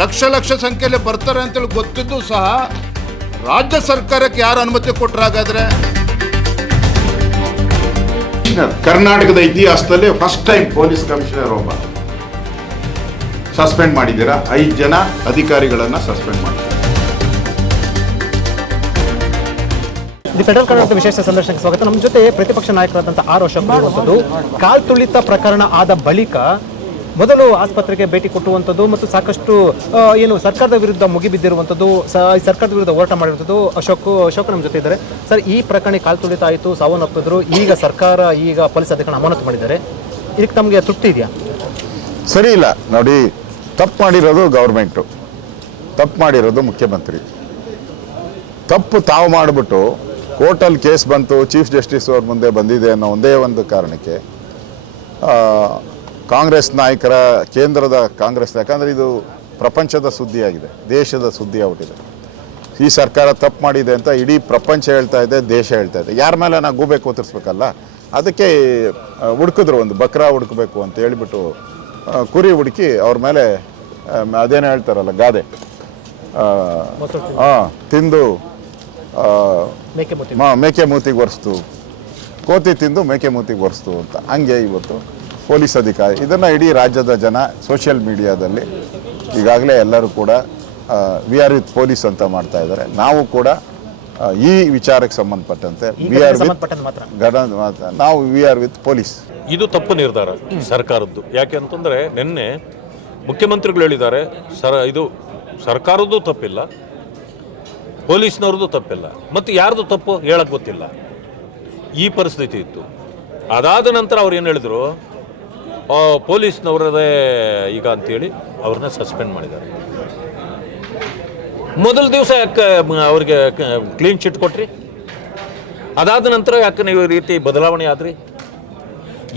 ಲಕ್ಷ ಲಕ್ಷ ಸಂಖ್ಯೆಯಲ್ಲಿ ಬರ್ತಾರೆ ಅಂತೇಳಿ ಗೊತ್ತಿದ್ದು ಸಹ ರಾಜ್ಯ ಸರ್ಕಾರಕ್ಕೆ ಯಾರು ಅನುಮತಿ ಕೊಟ್ಟರಾಗಾದ್ರೆ ಕರ್ನಾಟಕದ ಇತಿಹಾಸದಲ್ಲಿ ಫಸ್ಟ್ ಟೈಮ್ ಪೊಲೀಸ್ ಕಮಿಷನರ್ ಒಬ್ಬ. ಸಸ್ಪೆಂಡ್ ಮಾಡಿದ್ದೀರಾ? ಐದು ಜನ ಅಧಿಕಾರಿಗಳನ್ನ ಸಸ್ಪೆಂಡ್ ಮಾಡಿ ದಿ ಫೆಡರಲ್ ಕರ್ನಾಟಕ ವಿಶೇಷ ಸಂದರ್ಶನಕ್ಕೆ ಸ್ವಾಗತ. ನಮ್ಮ ಜೊತೆ ಪ್ರತಿಪಕ್ಷ ನಾಯಕರಾದಂಥ ಆರ್ ಅಶೋಕ್ ಕಾಲ್ ತುಳಿತ ಪ್ರಕರಣ ಆದ ಬಳಿಕ ಮೊದಲು ಆಸ್ಪತ್ರೆಗೆ ಭೇಟಿ ಕೊಟ್ಟುವಂಥದ್ದು ಮತ್ತು ಸಾಕಷ್ಟು ಏನು ಸರ್ಕಾರದ ವಿರುದ್ಧ ಮುಗಿಬಿದ್ದಿರುವಂಥದ್ದು ಸರ್ಕಾರದ ವಿರುದ್ಧ ಹೋರಾಟ ಮಾಡಿರುವಂಥದ್ದು ಅಶೋಕ್ ಅಶೋಕ್ ನಮ್ಮ ಜೊತೆ ಇದ್ದಾರೆ. ಸರ್, ಈ ಪ್ರಕರಣ ಕಾಲು ತುಳಿತ ಆಯಿತು, ಸಾವನ್ನಪ್ಪಿದ್ರು. ಈಗ ಸರ್ಕಾರ ಈಗ ಪೊಲೀಸ್ ಅಧಿಕಾರಿ ಅಮಾನತು ಮಾಡಿದ್ದಾರೆ. ಇದಕ್ಕೆ ತಮಗೆ ತೃಪ್ತಿ ಇದೆಯಾ? ಸರಿ ಇಲ್ಲ. ನೋಡಿ, ತಪ್ಪು ಮಾಡಿರೋದು ಗೌರ್ಮೆಂಟು. ತಪ್ಪು ಮಾಡಿರೋದು ಮುಖ್ಯಮಂತ್ರಿ. ತಪ್ಪು ತಾವು ಮಾಡಿಬಿಟ್ಟು ಕೋರ್ಟಲ್ಲಿ ಕೇಸ್ ಬಂತು, ಚೀಫ್ ಜಸ್ಟಿಸ್ ಅವ್ರ ಮುಂದೆ ಬಂದಿದೆ ಅನ್ನೋ ಒಂದೇ ಒಂದು ಕಾರಣಕ್ಕೆ ಕಾಂಗ್ರೆಸ್ ನಾಯಕರ ಕೇಂದ್ರದ ಕಾಂಗ್ರೆಸ್ ಯಾಕಂದರೆ ಇದು ಪ್ರಪಂಚದ ಸುದ್ದಿಯಾಗಿದೆ ದೇಶದ ಸುದ್ದಿ ಆಗ್ಬಿಟ್ಟಿದೆ. ಈ ಸರ್ಕಾರ ತಪ್ಪು ಮಾಡಿದೆ ಅಂತ ಇಡೀ ಪ್ರಪಂಚ ಹೇಳ್ತಾ ಇದೆ ದೇಶ ಹೇಳ್ತಾ ಇದೆ. ಯಾರ ಮೇಲೆ ನಾವು ಗೂಬೆ ಕೂತಿರ್ಸ್ಬೇಕಲ್ಲ? ಅದಕ್ಕೆ ಹುಡುಕಿದ್ರು ಒಂದು ಬಕ್ರಾ ಹುಡುಕಬೇಕು ಅಂತ ಹೇಳಿಬಿಟ್ಟು ಕುರಿ ಹುಡುಕಿ ಅವ್ರ ಮೇಲೆ ಅದೇನೋ ಹೇಳ್ತಾರಲ್ಲ ಗಾದೆ. ಹಾಂ ತಿಂದು ಮೇಕೆ ಮೂತಿಗೆ ಒರೆಸ್ತು. ಕೋತಿ ತಿಂದು ಮೇಕೆ ಮೂತಿಗೆ ಒರೆಸ್ತು ಅಂತ. ಹಂಗೆ ಇವತ್ತು ಪೊಲೀಸ್ ಅಧಿಕಾರಿ ಇದನ್ನು ಇಡೀ ರಾಜ್ಯದ ಜನ ಸೋಷಿಯಲ್ ಮೀಡಿಯಾದಲ್ಲಿ ಈಗಾಗಲೇ ಎಲ್ಲರೂ ಕೂಡ ವಿ ಆರ್ ವಿತ್ ಪೊಲೀಸ್ ಅಂತ ಮಾಡ್ತಾ ಇದ್ದಾರೆ. ನಾವು ಕೂಡ ಈ ವಿಚಾರಕ್ಕೆ ಸಂಬಂಧಪಟ್ಟಂತೆ ವಿ ಆರ್ ವಿತ್ ನಾವು ವಿ ಆರ್ ವಿತ್ ಪೊಲೀಸ್ ಇದು ತಪ್ಪು ನಿರ್ಧಾರ ಸರ್ಕಾರದ್ದು. ಯಾಕೆ ಅಂತಂದರೆ ನಿನ್ನೆ ಮುಖ್ಯಮಂತ್ರಿಗಳು ಹೇಳಿದ್ದಾರೆ ಸರ್ ಇದು ಸರ್ಕಾರದ್ದು ತಪ್ಪಿಲ್ಲ ಪೊಲೀಸ್ನವ್ರದ್ದು ತಪ್ಪಿಲ್ಲ. ಮತ್ತು ಯಾರ್ದು ತಪ್ಪು ಹೇಳಕ್ಕೆ ಗೊತ್ತಿಲ್ಲ. ಈ ಪರಿಸ್ಥಿತಿ ಇತ್ತು. ಅದಾದ ನಂತರ ಅವ್ರು ಏನು ಹೇಳಿದ್ರು? ಪೊಲೀಸ್ನವರದೇ ಈಗ ಅಂತೇಳಿ ಅವ್ರನ್ನ ಸಸ್ಪೆಂಡ್ ಮಾಡಿದ್ದಾರೆ. ಮೊದಲ ದಿವಸ ಯಾಕೆ ಅವ್ರಿಗೆ ಕ್ಲೀನ್ ಚಿಟ್ ಕೊಟ್ರಿ? ಅದಾದ ನಂತರ ಯಾಕೆ ನೀವು ಈ ರೀತಿ ಬದಲಾವಣೆ ಆದ್ರಿ?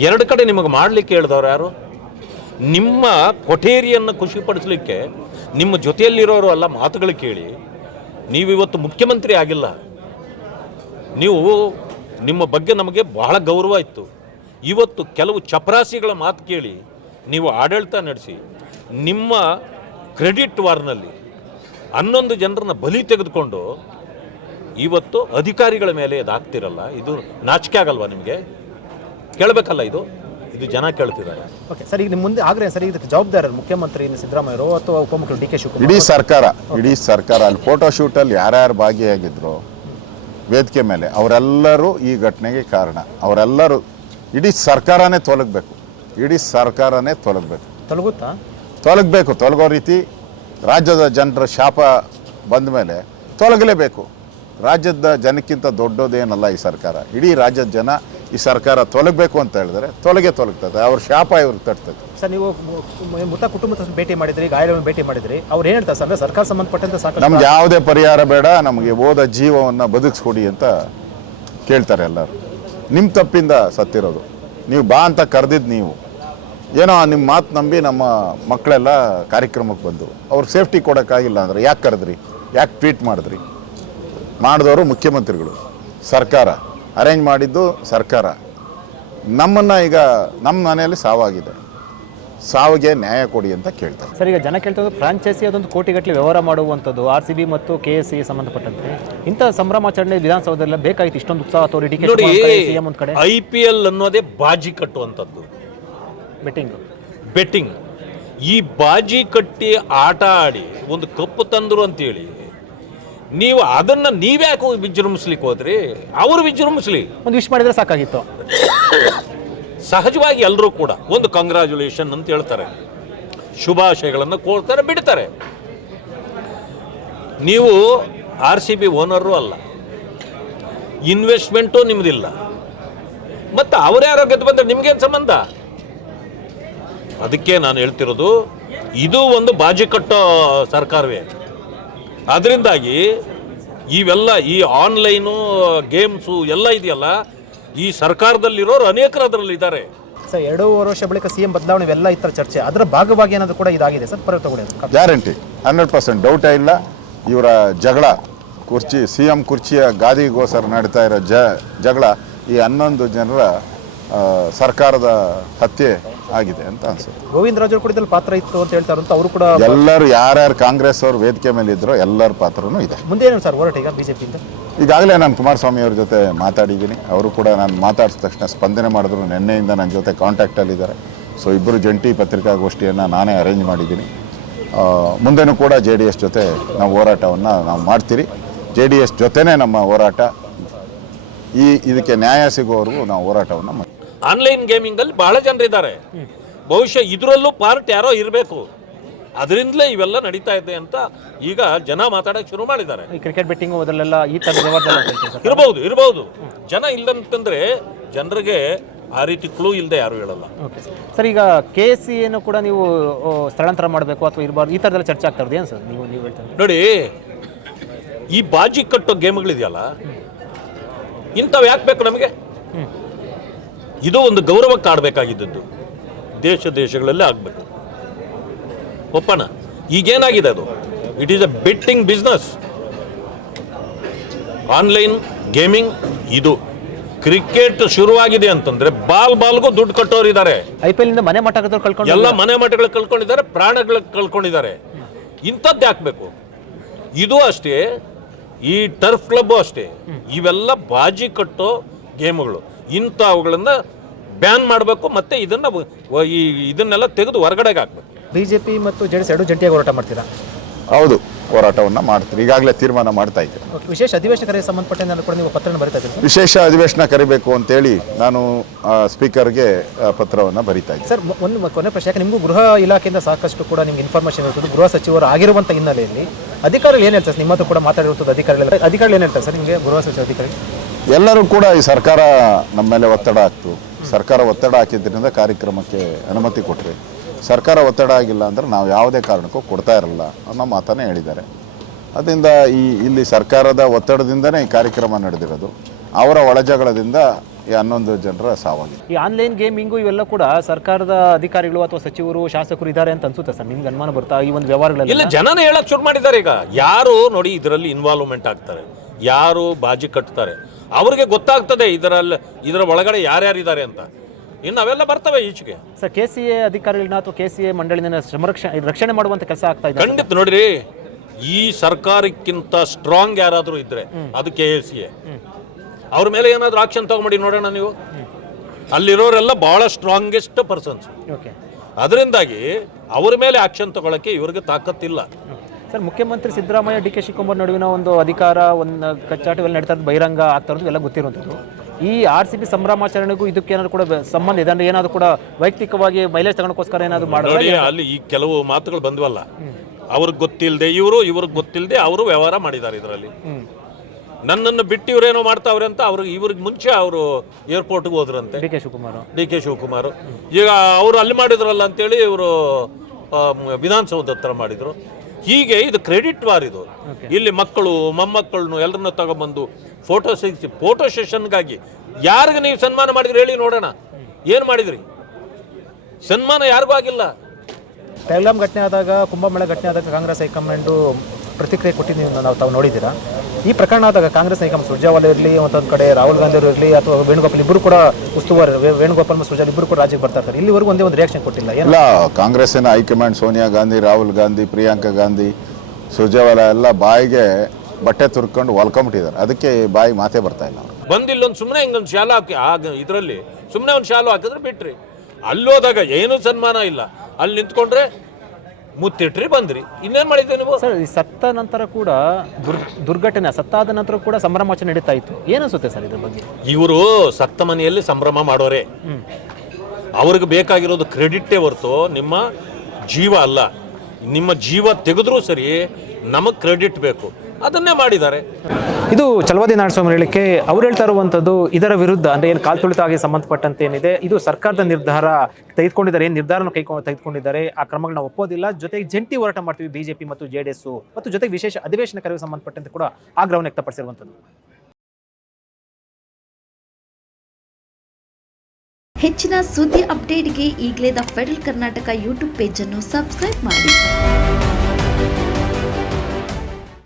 ಎರಡು ಕಡೆ ನಿಮಗೆ ಮಾಡಲಿಕ್ಕೆ ಹೇಳಿದವ್ರು ಯಾರು? ನಿಮ್ಮ ಕೊಠೇರಿಯನ್ನು ಖುಷಿಪಡಿಸಲಿಕ್ಕೆ ನಿಮ್ಮ ಜೊತೆಯಲ್ಲಿರೋರು ಅಲ್ಲ ಮಾತುಗಳು ಕೇಳಿ ನೀವಿವತ್ತು ಮುಖ್ಯಮಂತ್ರಿ ಆಗಿಲ್ಲ. ನೀವು ನಿಮ್ಮ ಬಗ್ಗೆ ನಮಗೆ ಬಹಳ ಗೌರವ ಇತ್ತು. ಇವತ್ತು ಕೆಲವು ಚಪರಾಸಿಗಳ ಮಾತು ಕೇಳಿ ನೀವು ಆಡಳಿತ ನಡೆಸಿ ನಿಮ್ಮ ಕ್ರೆಡಿಟ್ ವಾರ್ನಲ್ಲಿ ಹನ್ನೊಂದು ಜನರನ್ನ ಬಲಿ ತೆಗೆದುಕೊಂಡು ಇವತ್ತು ಅಧಿಕಾರಿಗಳ ಮೇಲೆ ಇದಾಗ್ತಿರಲ್ಲ ಇದು ನಾಚಿಕೆ ಆಗಲ್ವಾ ನಿಮಗೆ? ಕೇಳಬೇಕಲ್ಲ ಇದು? ಇದು ಜನ ಕೇಳ್ತಿದ್ದಾರೆ. ಓಕೆ ಸರ್ ಈಗ ನಿಮ್ಮ ಮುಂದೆ ಆಗ್ರಹ ಸರ್ ಇದಕ್ಕೆ ಜವಾಬ್ದಾರರು ಮುಖ್ಯಮಂತ್ರಿ ಸಿದ್ದರಾಮಯ್ಯರು ಅಥವಾ ಉಪಮುಖ್ಯಮಂತ್ರಿ ಡಿ ಕೆ ಶಿವಕುಮಾರ್ ಇಡೀ ಸರ್ಕಾರ ಇಡೀ ಸರ್ಕಾರ ಅಲ್ಲಿ ಫೋಟೋ ಶೂಟಲ್ಲಿ ಯಾರ್ಯಾರು ಭಾಗಿಯಾಗಿದ್ರು ವೇದಿಕೆ ಮೇಲೆ ಅವರೆಲ್ಲರೂ ಈ ಘಟನೆಗೆ ಕಾರಣ. ಅವರೆಲ್ಲರೂ ಇಡೀ ಸರ್ಕಾರನೇ ತೊಲಗಬೇಕು. ಇಡೀ ಸರ್ಕಾರನೇ ತೊಲಗಬೇಕು. ತೊಲಗುತ್ತಾ? ತೊಲಗಬೇಕು. ತೊಲಗೋ ರೀತಿ ರಾಜ್ಯದ ಜನರ ಶಾಪ ಬಂದ ಮೇಲೆ ತೊಲಗಲೇಬೇಕು. ರಾಜ್ಯದ ಜನಕ್ಕಿಂತ ದೊಡ್ಡದೇನಲ್ಲ ಈ ಸರ್ಕಾರ. ಇಡೀ ರಾಜ್ಯದ ಜನ ಈ ಸರ್ಕಾರ ತೊಲಗಬೇಕು ಅಂತ ಹೇಳಿದ್ರೆ ತೊಲಗೆ ತೊಲಗ್ತದೆ. ಅವ್ರ ಶಾಪ ಇವ್ರು ತಟ್ತದೆ. ಸರ್ ನೀವು ಮೃತ ಕುಟುಂಬದ ಭೇಟಿ ಮಾಡಿದ್ರಿ ಗಾಯಾಳುಗಳನ್ನು ಭೇಟಿ ಮಾಡಿದ್ರಿ. ಅವ್ರು ಏನು ಹೇಳ್ತಾರೆ ಸರ್? ಅಂದ್ರೆ ಸರ್ಕಾರ ಸಂಬಂಧಪಟ್ಟಂತೆ ಸಾಕು ನಮ್ಗೆ ಯಾವುದೇ ಪರಿಹಾರ ಬೇಡ. ನಮಗೆ ಓದ ಜೀವವನ್ನು ಬದುಕಿಸ್ಕೊಡಿ ಅಂತ ಕೇಳ್ತಾರೆ ಎಲ್ಲರೂ. ನಿಮ್ಮ ತಪ್ಪಿಂದ ಸತ್ತಿರೋದು ನೀವು ಬಾ ಅಂತ ಕರೆದಿದ್ದು ನೀವು. ಏನೋ ನಿಮ್ಮ ಮಾತು ನಂಬಿ ನಮ್ಮ ಮಕ್ಕಳೆಲ್ಲ ಕಾರ್ಯಕ್ರಮಕ್ಕೆ ಬಂದರು. ಅವ್ರು ಸೇಫ್ಟಿ ಕೊಡೋಕ್ಕಾಗಿಲ್ಲ ಅಂದರೆ ಯಾಕೆ ಕರೆದ್ರಿ? ಯಾಕೆ ಟ್ವೀಟ್ ಮಾಡಿದ್ರಿ? ಮಾಡಿದವರು ಮುಖ್ಯಮಂತ್ರಿಗಳು. ಸರ್ಕಾರ. ಅರೇಂಜ್ ಮಾಡಿದ್ದು ಸರ್ಕಾರ. ನಮ್ಮನ್ನು ಈಗ ನಮ್ಮ ಮನೆಯಲ್ಲಿ ಸಾವಾಗಿದೆ. ಸಾವಿಗೆ ನ್ಯಾಯ ಕೊಡಿ ಅಂತ ಕೇಳ್ತಾರೆ. ಸರ್ ಈಗ ಜನ ಕೇಳ್ತಾ ಫ್ರಾಂಚೈಸಿ ಅದೊಂದು ಕೋಟಿಗಟ್ಟಲೆ ವ್ಯವಹಾರ ಮಾಡುವಂಥದ್ದು ಆರ್ ಸಿ ಬಿ ಮತ್ತು ಕೆ ಎಸ್ ಸಿ ಸಂಬಂಧಪಟ್ಟಂತೆ. ಇಂಥ ಸಂಭ್ರಮಾಚರಣೆ ವಿಧಾನಸೌಧದಲ್ಲಿ ಬೇಕಾಗಿತ್ತು ಇಷ್ಟೊಂದು ಉತ್ಸಾಹ ತೋರಿ ನೋಡಿ ಸಿಎಂ ಒಂದು ಕಡೆ. ಐ ಪಿ ಎಲ್ ಅನ್ನೋದೇ ಬಾಜಿ ಕಟ್ಟುವಂಥದ್ದು. ಬೆಟ್ಟಿಂಗ್ ಬೆಟ್ಟಿಂಗ್ ಈ ಬಾಜಿ ಕಟ್ಟಿ ಆಟ ಆಡಿ ಒಂದು ಕಪ್ಪು ತಂದರು ಅಂತೇಳಿ ನೀವು ಅದನ್ನ ನೀವ್ಯಾಕೆ ವಿಜೃಂಭಿಸ್ಲಿಕ್ಕೆ ಹೋದ್ರಿ? ಅವರು ವಿಜೃಂಭಿಸ್ಲಿ ಒಂದು ವಿಶ್ ಮಾಡಿದ್ರೆ ಸಾಕಾಗಿತ್ತು. ಸಹಜವಾಗಿ ಎಲ್ಲರೂ ಕೂಡ ಒಂದು ಕಂಗ್ರ್ಯಾಚುಲೇಷನ್ ಅಂತ ಹೇಳ್ತಾರೆ. ಶುಭಾಶಯಗಳನ್ನು ಕೋರ್ತಾರೆ, ಬಿಡ್ತಾರೆ. ನೀವು ಆರ್ ಸಿ ಬಿ ಓನರು ಅಲ್ಲ. ಇನ್ವೆಸ್ಟ್ಮೆಂಟು ನಿಮ್ಮದಿಲ್ಲ ಮತ್ತು ಅವ್ರ್ಯಾರೋ ಗೆದ್ದು ಬಂದ್ರೆ ನಿಮ್ಗೇನು ಸಂಬಂಧ? ಅದಕ್ಕೆ ನಾನು ಹೇಳ್ತಿರೋದು, ಇದು ಒಂದು ಬಾಜಿ ಕಟ್ಟೋ ಸರ್ಕಾರವೇ. ಅದರಿಂದಾಗಿ ಇವೆಲ್ಲ ಈ ಆನ್ಲೈನು ಗೇಮ್ಸು ಎಲ್ಲ ಇದೆಯಲ್ಲ ಈ ಸರ್ಕಾರದಲ್ಲಿರೋರು ಅನೇಕರು ಅದರಲ್ಲಿ ಇದ್ದಾರೆ ಸರ್ ಎರಡೂವರೆ ವರ್ಷ ಬಳಿಕ ಸಿಎಂ ಬದಲಾವಣೆ ಇವೆಲ್ಲ ಇತರ ಚರ್ಚೆ. ಅದರ ಭಾಗವಾಗಿ ಏನಾದರೂ ಕೂಡ ಇದಾಗಿದೆ ಸರ್ ಪರ ತಗೊಳ್ಳಿ ಗ್ಯಾರಂಟಿ. ಹಂಡ್ರೆಡ್ ಪರ್ಸೆಂಟ್ ಡೌಟೇ ಇಲ್ಲ. ಇವರ ಜಗಳ ಕುರ್ಚಿ ಸಿ ಎಂ ಕುರ್ಚಿಯ ಗಾದಿಗೋಸ್ಕರ ನಡೀತಾ ಇರೋ ಜ ಜಗಳ ಈ ಹನ್ನೊಂದು ಜನರ ಸರ್ಕಾರದ ಹತ್ಯೆ ಆಗಿದೆ ಅಂತ ಅನ್ಸುತ್ತೆ. ಗೋವಿಂದ ರಾಜರು ಪಾತ್ರ ಇತ್ತು ಅಂತ ಹೇಳ್ತಾರೆ ಅಂತ ಅವರು ಕೂಡ ಎಲ್ಲರೂ ಯಾರ್ಯಾರು ಕಾಂಗ್ರೆಸ್ ಅವರು ವೇದಿಕೆ ಮೇಲೆ ಇದ್ರೋ ಎಲ್ಲರ ಪಾತ್ರನೂ ಇದೆ. ಮುಂದೆ ಏನು ಸರ್ ಹೋರಾಟ ಈಗ ಬಿಜೆಪಿಯಿಂದ? ಈಗಾಗಲೇ ನಾನು ಕುಮಾರಸ್ವಾಮಿ ಅವ್ರ ಜೊತೆ ಮಾತಾಡಿದ್ದೀನಿ. ಅವರು ಕೂಡ ನಾನು ಮಾತಾಡಿದ ತಕ್ಷಣ ಸ್ಪಂದನೆ ಮಾಡಿದ್ರು. ನಿನ್ನೆಯಿಂದ ನನ್ನ ಜೊತೆ ಕಾಂಟ್ಯಾಕ್ಟಲ್ಲಿದ್ದಾರೆ ಸೊ ಇಬ್ಬರು ಜಂಟಿ ಪತ್ರಿಕಾಗೋಷ್ಠಿಯನ್ನು ನಾನೇ ಅರೇಂಜ್ ಮಾಡಿದ್ದೀನಿ. ಮುಂದೆನೂ ಕೂಡ ಜೆ ಡಿ ಎಸ್ ಜೊತೆ ನಾವು ಹೋರಾಟವನ್ನು ನಾವು ಮಾಡ್ತೀರಿ. ಜೆ ಡಿ ಎಸ್ ಜೊತೆನೇ ನಮ್ಮ ಹೋರಾಟ. ಈ ಇದಕ್ಕೆ ನ್ಯಾಯ ಸಿಗೋವರೆಗೂ ನಾವು ಹೋರಾಟವನ್ನು ಮಾಡ್ತೀವಿ. ಆನ್ಲೈನ್ ಗೇಮಿಂಗ್ ಅಲ್ಲಿ ಬಹಳ ಜನರಿದ್ದಾರೆ. ಬಹುಶಃ ಇದರಲ್ಲೂ ಪಾರ್ಟ್ ಯಾರೋ ಇರಬೇಕು. ಅದರಿಂದಲೇ ಇವೆಲ್ಲ ನಡೀತಾ ಇದೆ ಅಂತ ಈಗ ಜನ ಮಾತಾಡಕ್ಕೆ ಶುರು ಮಾಡಿದ್ದಾರೆ. ಕ್ರಿಕೆಟ್ ಬೆಟ್ಟಿಂಗ್ ಅದರಲ್ಲೆಲ್ಲ ಈ ಥರ ಇರಬಹುದು ಇರಬಹುದು ಜನ ಇಲ್ಲಂತಂದ್ರೆ ಜನರಿಗೆ ಆ ರೀತಿ ಕ್ಲೂ ಇಲ್ಲದೆ ಯಾರು ಹೇಳಲ್ಲ. ಸರ್ ಸರ್ ಈಗ ಕೆ ಸಿ ಏನು ಕೂಡ ನೀವು ಸ್ಥಳಾಂತರ ಮಾಡಬೇಕು ಅಥವಾ ಇರಬಾರ್ದು ಈ ಥರದೆಲ್ಲ ಚರ್ಚೆ ಆಗ್ತಾ ಇರೋದು ಏನು ಸರ್? ನೀವು ನೀವು ಹೇಳ್ತಾರೆ ನೋಡಿ ಈ ಬಾಜಿ ಕಟ್ಟೋ ಗೇಮ್ಗಳಿದೆಯಲ್ಲ ಇಂಥವು ಯಾಕೆ ಬೇಕು ನಮಗೆ? ಇದು ಒಂದು ಗೌರವಕ್ಕೆ ಆಡಬೇಕಾಗಿದ್ದದ್ದು ದೇಶ ದೇಶಗಳಲ್ಲೇ ಆಗಬೇಕು. ಒಪ್ಪಣ? ಈಗೇನಾಗಿದೆ ಅದು? It is a betting business online gaming ಇದು. ಕ್ರಿಕೆಟ್ ಶುರುವಾಗಿದೆ ಅಂತಂದ್ರೆ ಬಾಲ್ ಬಾಲ್ಗೂ ದುಡ್ಡು ಕಟ್ಟೋರಿದ್ದಾರೆ. ಐ ಪಿ ಎಲ್ ಇಂದ ಮನೆ ಮಠ ಎಲ್ಲ ಮನೆ ಮಠಗಳು ಕಳ್ಕೊಂಡಿದ್ದಾರೆ ಪ್ರಾಣಗಳು ಕಳ್ಕೊಂಡಿದ್ದಾರೆ. ಇಂಥದ್ದು ಹಾಕ್ಬೇಕು ಇದು ಅಷ್ಟೇ ಈ ಟರ್ಫ್ ಕ್ಲಬ್ಬು ಅಷ್ಟೇ. ಇವೆಲ್ಲ ಬಾಜಿ ಕಟ್ಟೋ ಗೇಮ್ಗಳು. ಇಂಥವುಗಳನ್ನ ಬ್ಯಾನ್ ಮಾಡಬೇಕು ಮತ್ತೆ ಇದನ್ನ ಈ ಇದನ್ನೆಲ್ಲ ತೆಗೆದು ಹೊರಗಡೆಗೆ ಹಾಕ್ಬೇಕು. ಬಿಜೆಪಿ ಮತ್ತು ಜೆ ಡಿ ಎಸ್ ಎರಡು ಜಂಟಿಯಾಗಿ ಹೋರಾಟ ಮಾಡ್ತೀರಾ? ಹೌದು ಹೋರಾಟವನ್ನು ಮಾಡ್ತೀರಿ ಈಗಾಗಲೇ ತೀರ್ಮಾನ ಮಾಡ್ತಾ ಇದ್ದೀವಿ. ವಿಶೇಷ ಅಧಿವೇಶನ ಕರೆಗೆ ಸಂಬಂಧಪಟ್ಟಂತೆ ಕೂಡ ನೀವು ಪತ್ರನ ಬರೀತಾ ಇದ್ದೀರಿ? ವಿಶೇಷ ಅಧಿವೇಶನ ಕರಿಬೇಕು ಅಂತೇಳಿ ನಾನು ಸ್ಪೀಕರ್ಗೆ ಪತ್ರವನ್ನು ಬರಿತಾ ಇದ್ದೀನಿ ಸರ್ ಒಂದು ಕೊನೆ ಪ್ರಶ್ನೆ ಯಾಕೆ ನಿಮಗೂ ಗೃಹ ಇಲಾಖೆಯಿಂದ ಸಾಕಷ್ಟು ಕೂಡ ನಿಮ್ಗೆ ಇನ್ಫಾರ್ಮೇಷನ್ ಇರ್ತದೆ ಗೃಹ ಸಚಿವರು ಆಗಿರುವಂಥ ಹಿನ್ನೆಲೆಯಲ್ಲಿ ಅಧಿಕಾರಿಗಳು ಏನು ಹೇಳ್ತಾರೆ ಸರ್? ನಿಮ್ಮ ಹತ್ರ ಕೂಡ ಮಾತಾಡಿರುತ್ತದೆ ಅಧಿಕಾರಿಗಳು ಅಧಿಕಾರಿಗಳು ಏನು ಹೇಳ್ತಾರೆ ಸರ್ ನಿಮಗೆ ಗೃಹ ಸಚಿವ ಅಧಿಕಾರಿ ಎಲ್ಲರೂ ಕೂಡ ಈ ಸರ್ಕಾರ ನಮ್ಮ ಮೇಲೆ ಒತ್ತಡ ಹಾಕ್ತು. ಸರ್ಕಾರ ಒತ್ತಡ ಹಾಕಿದ್ರಿಂದ ಕಾರ್ಯಕ್ರಮಕ್ಕೆ ಅನುಮತಿ ಕೊಟ್ಟರೆ ಸರ್ಕಾರ ಒತ್ತಡ ಆಗಿಲ್ಲ ಅಂದರೆ ನಾವು ಯಾವುದೇ ಕಾರಣಕ್ಕೂ ಕೊಡ್ತಾ ಇರಲ್ಲ ಅನ್ನೋ ಮಾತನ್ನೇ ಹೇಳಿದ್ದಾರೆ. ಅದರಿಂದ ಈ ಇಲ್ಲಿ ಸರ್ಕಾರದ ಒತ್ತಡದಿಂದನೇ ಈ ಕಾರ್ಯಕ್ರಮ ನಡೆದಿರೋದು. ಅವರ ಒಳಜಗಳದಿಂದ ಈ ಹನ್ನೊಂದು ಜನರ ಸಾವಾಗಿದೆ. ಈ ಆನ್ಲೈನ್ ಗೇಮಿಂಗು ಇವೆಲ್ಲ ಕೂಡ ಸರ್ಕಾರದ ಅಧಿಕಾರಿಗಳು ಅಥವಾ ಸಚಿವರು ಶಾಸಕರು ಇದ್ದಾರೆ ಅಂತ ಅನ್ಸುತ್ತೆ ಸರ್. ನಿಮ್ಗೆ ಅನುಮಾನ ಬರ್ತಾ ಈ ಒಂದು ವ್ಯವಹಾರಗಳಲ್ಲಿ ಇಲ್ಲ ಜನನೇ ಹೇಳಕ್ ಶುರು ಮಾಡಿದ್ದಾರೆ ಈಗ. ಯಾರು ನೋಡಿ ಇದರಲ್ಲಿ ಇನ್ವಾಲ್ವ್ಮೆಂಟ್ ಆಗ್ತಾರೆ? ಯಾರು ಬಾಜಿ ಕಟ್ತಾರೆ? ಅವ್ರಿಗೆ ಗೊತ್ತಾಗ್ತದೆ ಇದರಲ್ಲಿ ಇದರ ಒಳಗಡೆ ಯಾರ್ಯಾರಿದ್ದಾರೆ ಅಂತ. ಇನ್ನು ಅವೆಲ್ಲ ಬರ್ತವೆ ಈಚೆಗೆ. ಸರ್ ಕೆ ಸಿ ಎ ಅಧಿಕಾರಿಗಳನ್ನ ಅಥವಾ ಕೆ ಸಿ ಎ ಮಂಡಳಿನ ಸಂರಕ್ಷಣೆ ರಕ್ಷಣೆ ಮಾಡುವಂತ ಕೆಲಸ ಆಗ್ತಾ ಇದೆ ಖಂಡಿತ ನೋಡ್ರಿ ಈ ಸರ್ಕಾರಕ್ಕಿಂತ ಸ್ಟ್ರಾಂಗ್ ಯಾರಾದರೂ ಇದ್ರೆ ಅದು ಕೆ ಎಸ್ ಸಿ ಅವ್ರ ಮೇಲೆ ಏನಾದರೂ ಆಕ್ಷನ್ ತಗೊಂಬಿಡಿ ನೋಡೋಣ ನೀವು. ಅಲ್ಲಿರೋರೆಲ್ಲ ಬಹಳ ಸ್ಟ್ರಾಂಗೆಸ್ಟ್ ಪರ್ಸನ್ಸ್ ಓಕೆ ಅದರಿಂದಾಗಿ ಅವ್ರ ಮೇಲೆ ಆಕ್ಷನ್ ತಗೊಳಕ್ಕೆ ಇವ್ರಿಗೆ ತಾಕತ್ತಿಲ್ಲ. ಸರ್ ಮುಖ್ಯಮಂತ್ರಿ ಸಿದ್ದರಾಮಯ್ಯ ಡಿ ಕೆ ಶಿವಕುಮಾರ್ ನಡುವಿನ ಒಂದು ಅಧಿಕಾರ ಒಂದು ಕಚ್ಚಾಟವೆಲ್ಲ ನಡೀತಾ ಬಹಿರಂಗ ಆಗ್ತಾ ಇರೋದು ಎಲ್ಲ ಗೊತ್ತಿರುವಂಥದ್ದು. ಈ ಆರ್ ಸಿ ಬಿ ಸಂಭ್ರಮಾಚರಣೆಗೂ ಇದಕ್ಕೆ ಏನಾದರೂ ಕೂಡ ಸಂಬಂಧ ಇದೆ? ಏನಾದರೂ ಏನಾದ್ರು ಕೂಡ ವೈಯಕ್ತಿಕವಾಗಿ ಮೈಲೇಜ್ ತಗೊಳಕೋಸ್ಕರ ಏನಾದರೂ ಮಾಡಿ ಅಲ್ಲಿ ಈ ಕೆಲವು ಮಾತುಗಳು ಬಂದ್ವಲ್ಲ. ಅವ್ರಿಗೆ ಗೊತ್ತಿಲ್ಲದೆ ಇವರು ಇವ್ರಿಗೆ ಗೊತ್ತಿಲ್ಲದೆ ಅವರು ವ್ಯವಹಾರ ಮಾಡಿದ್ದಾರೆ ಇದರಲ್ಲಿ. ನನ್ನನ್ನು ಬಿಟ್ಟು ಇವರೇನೋ ಮಾಡ್ತಾವ್ರೆ ಅಂತ ಅವ್ರಿಗೆ ಇವ್ರಿಗೆ ಮುಂಚೆ ಅವರು ಏರ್ಪೋರ್ಟ್ಗೆ ಹೋದ್ರಂತೆ. D K Shivakumar. D K Shivakumar. ಈಗ ಅವರು ಅಲ್ಲಿ ಮಾಡಿದ್ರಲ್ಲ ಅಂತೇಳಿ ಇವರು ವಿಧಾನಸೌಧ ಹತ್ರ ಮಾಡಿದ್ರು. ಹೀಗೆ ಇದು ಕ್ರೆಡಿಟ್ ವಾರ್ ಇದು. ಇಲ್ಲಿ ಮಕ್ಕಳು ಮೊಮ್ಮಕ್ಕಳನ್ನು ಎಲ್ಲರನ್ನ ತಗೊಂಬಂದು ಫೋಟೋ ಸಿಗಿಸಿ ಫೋಟೋ ಸೆಷನ್ಗಾಗಿ ಯಾರಿಗೆ ನೀವು ಸನ್ಮಾನ ಮಾಡಿದ್ರಿ ಹೇಳಿ ನೋಡೋಣ. ಏನು ಮಾಡಿದ್ರಿ? ಸನ್ಮಾನ ಯಾರಿಗೂ ಆಗಿಲ್ಲ. ಪೆಹಲ್ಗಾಮ್ ಘಟನೆ ಆದಾಗ ಕುಂಭಮೇಳ ಘಟನೆ ಆದಾಗ ಕಾಂಗ್ರೆಸ್ ಹೈಕಮಾಂಡು ಪ್ರತಿಕ್ರಿಯೆ ಕೊಟ್ಟಿದ್ದೀವಿ ನಾವು ತಾವು ನೋಡಿದ್ದೀರಾ? ಈ ಪ್ರಕರಣ ಆದಾಗ ಕಾಂಗ್ರೆಸ್ ನಾಯಕ ಸುರ್ಜಾವಾಲ ಇರಲಿ ಮತ್ತೊಂದು ಕಡೆ ರಾಹುಲ್ ಗಾಂಧಿ ಅವರು ಇರಲಿ ಅಥವಾ ವೇಣುಗೋಪಾಲ್ ಇಬ್ಬರು ಕೂಡ ಉಸ್ತುವಾರಿ ವೇಣುಗೋಪಾಲ್ ಮತ್ತು ಸುರ್ಜಾಲ್ ಇಬ್ಬರು ಕೂಡ ರಾಜ್ಯಕ್ಕೆ ಬರ್ತಾ ಇರ್ತಾರೆ. ಇಲ್ಲಿವರೆಗೂ ಒಂದೇ ಒಂದು ರಿಯಾಕ್ಷನ್ ಕೊಟ್ಟಿಲ್ಲ. ಇಲ್ಲ ಎಲ್ಲ ಕಾಂಗ್ರೆಸ್ಸಿನ ಹೈಕಮಾಂಡ್ ಸೋನಿಯಾ ಗಾಂಧಿ ರಾಹುಲ್ ಗಾಂಧಿ ಪ್ರಿಯಾಂಕಾ ಗಾಂಧಿ ಸುರ್ಜಾವಾಲ ಎಲ್ಲ ಬಾಯಿಗೆ ಬಟ್ಟೆ ತುರ್ಕೊಂಡು ಹೊಲ್ಕೊಂಬಿಟ್ಟಿದ್ದಾರೆ ಅದಕ್ಕೆ ಬಾಯಿ ಮಾತೆ ಬರ್ತಾ ಇಲ್ಲ ಬಂದಿಲ್ಲ ಒಂದು ಸುಮ್ಮನೆ ಹಿಂಗೊಂದು ಶಾಲು ಹಾಕಿ ಆಗ ಇದರಲ್ಲಿ ಸುಮ್ಮನೆ ಒಂದು ಶಾಲು ಹಾಕಿದ್ರೆ ಬಿಟ್ರಿ. ಅಲ್ಲೋದಾಗ ಏನೂ ಸನ್ಮಾನ ಇಲ್ಲ. ಅಲ್ಲಿ ನಿಂತ್ಕೊಂಡ್ರೆ ಮುತ್ತಿಟ್ರಿ ಬಂದ್ರಿ. ಇನ್ನೇನು ಮಾಡಿದ್ದೆ ನೀವು? ಸರ್ ಈ ಸತ್ತ ನಂತರ ಕೂಡ ದುರ್ ದುರ್ಘಟನೆ ಸತ್ತಾದ ನಂತರ ಕೂಡ ಸಂಭ್ರಮಾಚರಣೆ ನಡೀತಾ ಇತ್ತು. ಏನಿಸುತ್ತೆ ಸರ್ ಇದ್ರ ಬಗ್ಗೆ? ಇವರು ಸತ್ತ ಮನೆಯಲ್ಲಿ ಸಂಭ್ರಮ ಮಾಡೋರೆ. ಅವ್ರಿಗೆ ಬೇಕಾಗಿರೋದು ಕ್ರೆಡಿಟ್ಟೇ ಹೊರತು ನಿಮ್ಮ ಜೀವ ಅಲ್ಲ. ನಿಮ್ಮ ಜೀವ ತೆಗೆದ್ರೂ ಸರಿ ನಮಗೆ ಕ್ರೆಡಿಟ್ ಬೇಕು. ಅದನ್ನೇ ಮಾಡಿದ್ದಾರೆ. ಇದು ಚಲವಾದಿ ನಾರಾಯಣಸ್ವಾಮಿ ಹೇಳಿಕೆ. ಅವ್ರು ಹೇಳ್ತಾ ಇರುವಂಥದ್ದು ಇದರ ವಿರುದ್ಧ, ಅಂದರೆ ಏನು ಆಗಿ ಸಂಬಂಧಪಟ್ಟಂತೆ ಏನಿದೆ, ಇದು ಸರ್ಕಾರದ ನಿರ್ಧಾರ ತೆಗೆದುಕೊಂಡಿದ್ದಾರೆ, ಏನು ನಿರ್ಧಾರನ ಕೈಕೊಂಡು ತೆಗೆದುಕೊಂಡಿದ್ದಾರೆ, ಆ ಕ್ರಮಗಳನ್ನ ಒಪ್ಪೋದಿಲ್ಲ. ಜೊತೆಗೆ ಜಂಟಿ ಹೋರಾಟ ಮಾಡ್ತೀವಿ ಬಿಜೆಪಿ ಮತ್ತು ಜೆ ಡಿ ಮತ್ತು ಜೊತೆಗೆ ವಿಶೇಷ ಅಧಿವೇಶನ ಕರೆಗೆ ಸಂಬಂಧಪಟ್ಟಂತೆ ಕೂಡ ಆಗ್ರಹವನ್ನು ವ್ಯಕ್ತಪಡಿಸಿರುವಂಥದ್ದು. ಹೆಚ್ಚಿನ ಸುದ್ದಿ ಅಪ್ಡೇಟ್ಗೆ ಈಗಲೇ ದ ಫೆಡರಲ್ ಕರ್ನಾಟಕ ಯೂಟ್ಯೂಬ್ ಪೇಜನ್ನು ಸಬ್ಸ್ಕ್ರೈಬ್ ಮಾಡಿ.